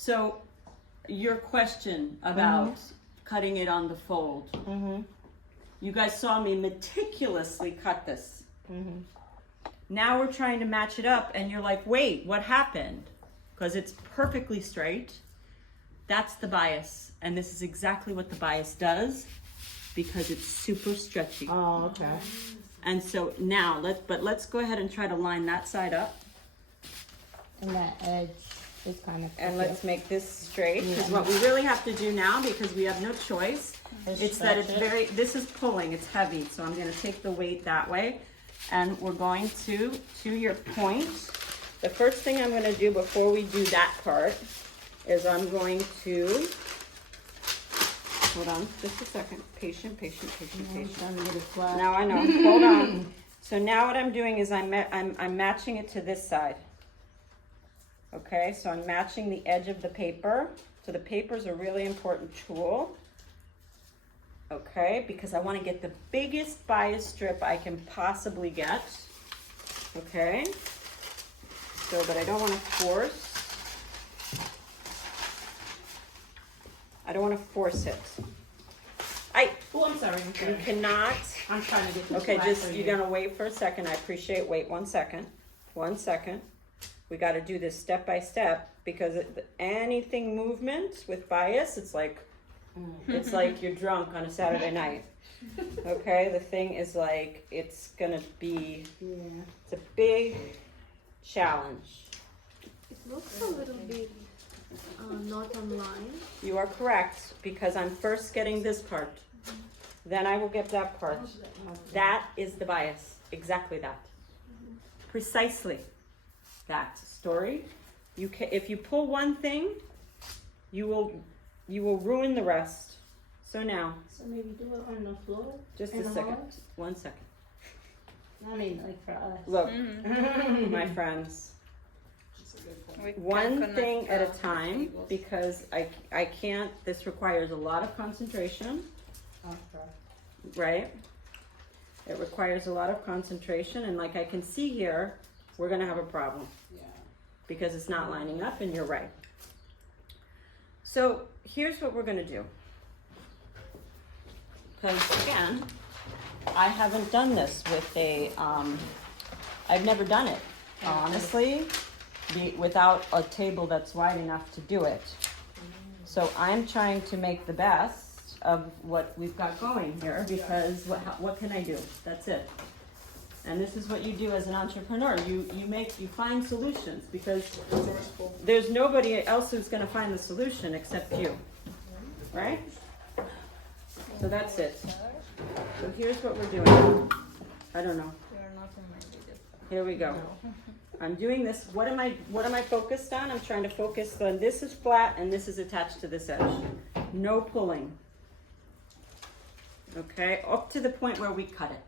So your question about cutting it on the fold. You guys saw me meticulously cut this. Now we're trying to match it up and you're like, wait, what happened? Because it's perfectly straight. That's the bias. And this is exactly what the bias does because it's super stretchy. Oh, okay. And so now let's go ahead and try to line that side up. And that edge is kind of. And let's make this straight, because what we really have to do now, because we have no choice, it's that it's this is pulling, it's heavy, so I'm gonna take the weight that way, and we're going to your point, the first thing I'm gonna do before we do that part is I'm going to, hold on, just a second, patient. Now I know, hold on. So now what I'm doing is I'm matching it to this side. Okay, so I'm matching the edge of the paper. So the paper is a really important tool. Okay, because I want to get the biggest bias strip I can possibly get. Okay, so but I don't want to force. I don't want to force it. Oh, I'm sorry. You cannot. I'm trying to get this. Okay, just you're gonna wait for a second. I appreciate. Wait 1 second. 1 second. We got to do this step by step because anything movement with bias, it's like you're drunk on a Saturday night. Okay, the thing is like it's gonna be. It's a big challenge. It looks a little bit not online. You are correct because I'm first getting this part. Then I will get that part. That is the bias. Exactly that. Precisely that story. You can, if you pull one thing, you will ruin the rest. So now, So maybe do it on the floor. just in a the second. hall? 1 second. I mean, like for us. Look, my friends. One thing at a time because I can't. This requires a lot of concentration. Okay. Right? It requires a lot of concentration, and like I can see here, we're gonna have a problem. Because it's not lining up, and you're right. So here's what we're gonna do. Because again, I haven't done this with a, I've never done it, honestly, without a table that's wide enough to do it. So I'm trying to make the best of what we've got going here because what can I do? That's it. And this is what you do as an entrepreneur. You find solutions because there's nobody else who's going to find the solution except you, right? So that's it. So here's what we're doing. I don't know. Here we go. I'm doing this. What am I focused on? I'm trying to focus on this is flat and this is attached to this edge. No pulling. Okay, up to the point where we cut it.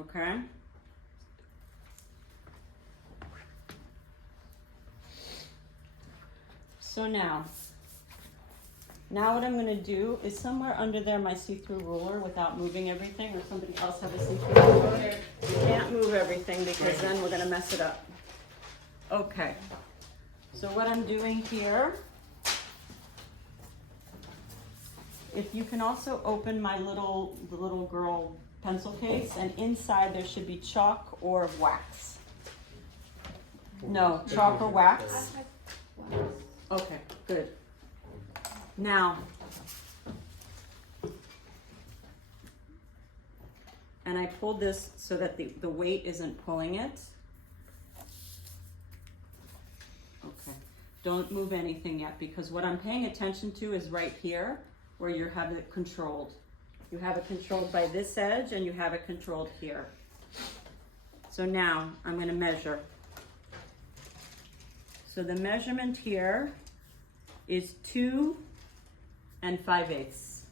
Okay. So now what I'm going to do is somewhere under there my see-through ruler without moving everything, or somebody else have a see-through ruler. You can't move everything because then we're going to mess it up. Okay. So what I'm doing here, if you can also open my the little girl pencil case, and inside there should be chalk or wax. No, chalk or wax. Okay, good. Now, and I pulled this so that the weight isn't pulling it. Okay, don't move anything yet because what I'm paying attention to is right here where you have it controlled. You have it controlled by this edge and you have it controlled here. So now I'm going to measure. So the measurement here is 2 5/8.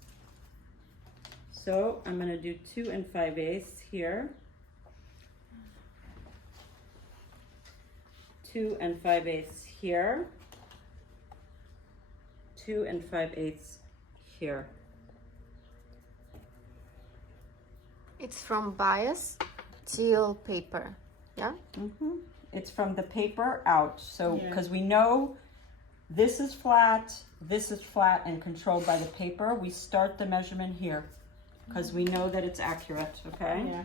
So I'm going to do 2 5/8 here. 2 5/8 here. 2 5/8 here. It's from bias teal paper. Yeah? It's from the paper out. So, because we know this is flat and controlled by the paper. We start the measurement here because we know that it's accurate, okay? Yeah.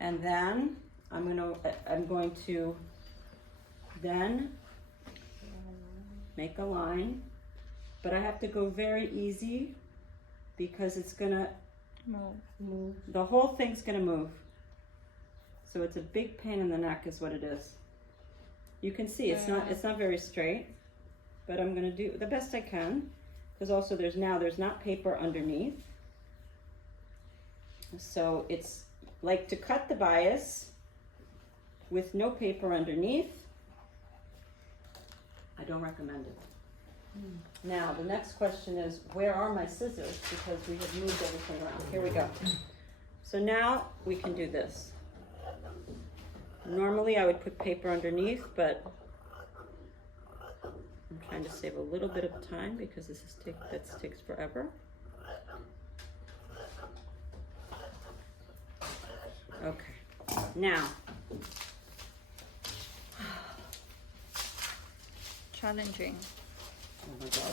And then I'm going to then make a line, but I have to go very easy because it's gonna Move. the whole thing's gonna move. So it's a big pain in the neck is what it is. You can see it's not very straight, but I'm gonna do the best I can because also there's not paper underneath. So it's like to cut the bias with no paper underneath. I don't recommend it. Now, the next question is, where are my scissors? Because we have moved everything around. Here we go. So now we can do this. Normally I would put paper underneath, but I'm trying to save a little bit of time because this takes forever. Okay, now, Challenging. oh my God.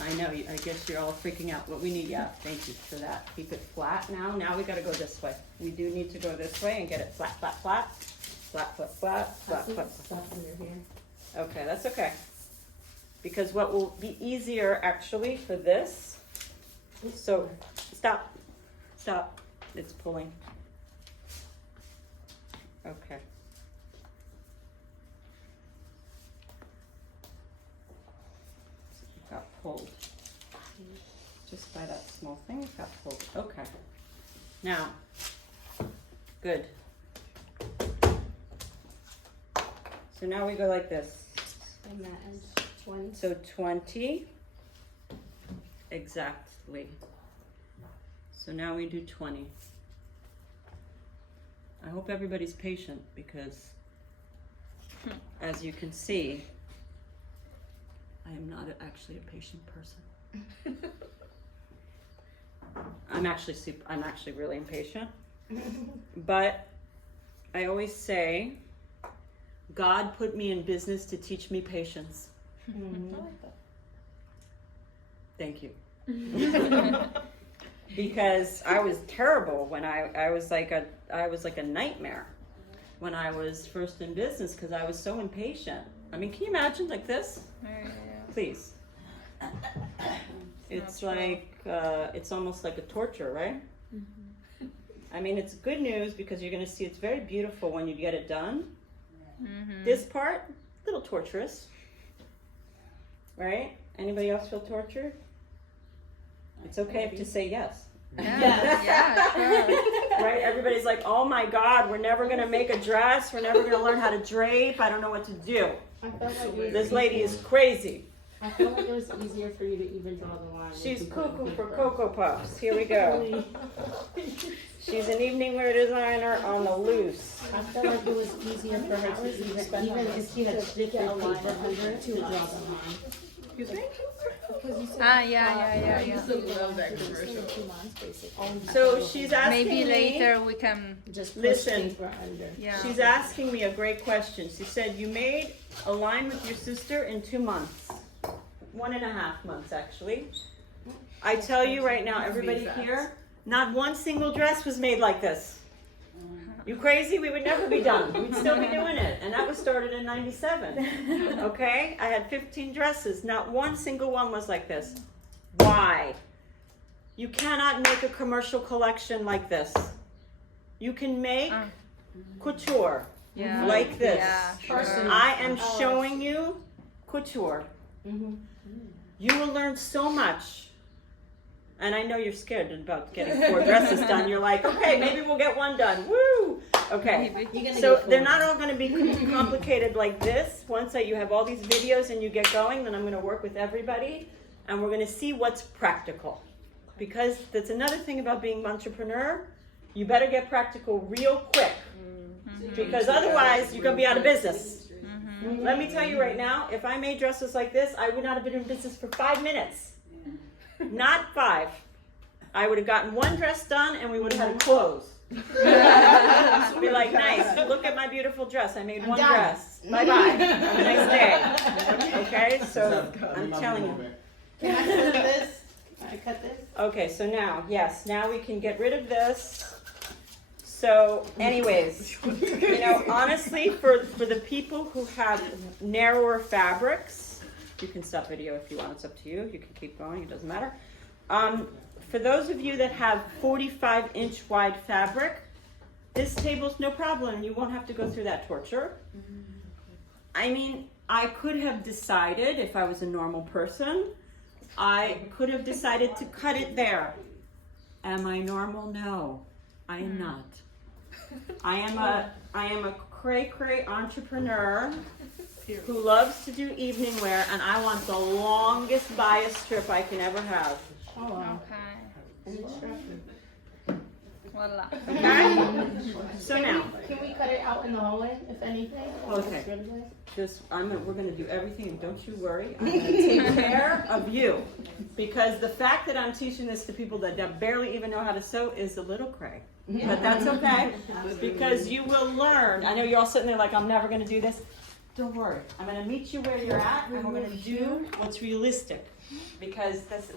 I know, I guess you're all freaking out, but we need, yeah, thank you for that. Keep it flat now. Now we gotta go this way. We do need to go this way and get it flat, flat, flat. Flat, flat, flat, flat, flat. Stuff under here. Okay, that's okay. Because what will be easier actually for this, so, stop, it's pulling. Okay. It got pulled. Just by that small thing, it got pulled. Okay. Now, good. So now we go like this. And that edge 20. So 20, exactly. So now we do 20. I hope everybody's patient because as you can see, I am not actually a patient person. I'm actually really impatient. But I always say, God put me in business to teach me patience. Mm-hmm. Thank you. Because I was terrible when I was like a nightmare when I was first in business because I was so impatient. I mean, can you imagine like this? Please. It's like it's almost like a torture, right? Mm-hmm. I mean, it's good news because you're going to see it's very beautiful when you get it done. Mm-hmm. This part, a little torturous, right? Anybody else feel tortured? It's okay to say yes. Yeah, sure. Right? Everybody's like, oh my God, we're never gonna make a dress. We're never gonna learn how to drape. I don't know what to do. I felt like it was This lady is easier- crazy. I felt like it was easier for you to even draw the line. She's if you put cuckoo for paper. Cocoa Puffs. Here we go. She's an evening wear designer on the loose. I felt like it was easier for her to even if she had shifted paper under it to draw the line. Excuse me? Because you said Yeah. love that commercial. 2 months basically. So she's asking Maybe me, later we can. Just push Listen. paper under. Yeah. she's asking me a great question. She said, you made a line with your sister in 2 months. 1.5 months, actually. I tell you right now, everybody here, not one single dress was made like this. You crazy? We would never be done. We'd still be doing it. And that was started in 97. Okay? I had 15 dresses. Not one single one was like this. Why? You cannot make a commercial collection like this. You can make couture Yeah. like this. Yeah, sure. I am showing you couture. Mm-hmm. You will learn so much. And I know you're scared about getting 4 dresses done. You're like, okay, maybe we'll get 1 done. Woo! Okay. Maybe. So they're not all going to be complicated like this. Once you have all these videos and you get going, then I'm going to work with everybody. And we're going to see what's practical. Because that's another thing about being an entrepreneur. You better get practical real quick. Because otherwise, you're going to be out of business. Let me tell you right now, if I made dresses like this, I would not have been in business for 5 minutes. Not 5. I would have gotten 1 dress done and we would have had to close. Be like, nice, look at my beautiful dress, I made I'm one done. dress, bye-bye, have a nice day. Okay, so I'm telling you. Can I flip this? Can I cut this? Okay, so now, yes, now we can get rid of this. So anyways, you know, honestly, for the people who have narrower fabrics, you can stop video if you want, it's up to you. You can keep going, it doesn't matter. For those of you that have 45-inch wide fabric, this table's no problem. You won't have to go through that torture. I mean, I could have decided, if I was a normal person, I could have decided to cut it there. Am I normal? No, I am not. I am a cray-cray entrepreneur who loves to do evening wear, and I want the longest bias strip I can ever have. Oh, wow. Okay. Instruction. Voila. Okay? So now, Can we cut it out in the hallway, if anything? Okay. Just rid of it? we're gonna do everything, and don't you worry, I'm gonna take care of you. Because the fact that I'm teaching this to people that barely even know how to sew is a little cray. But that's okay, because you will learn. I know you're all sitting there like, I'm never gonna do this. Don't worry, I'm gonna meet you where you're at, and we're gonna do what's realistic. Because this,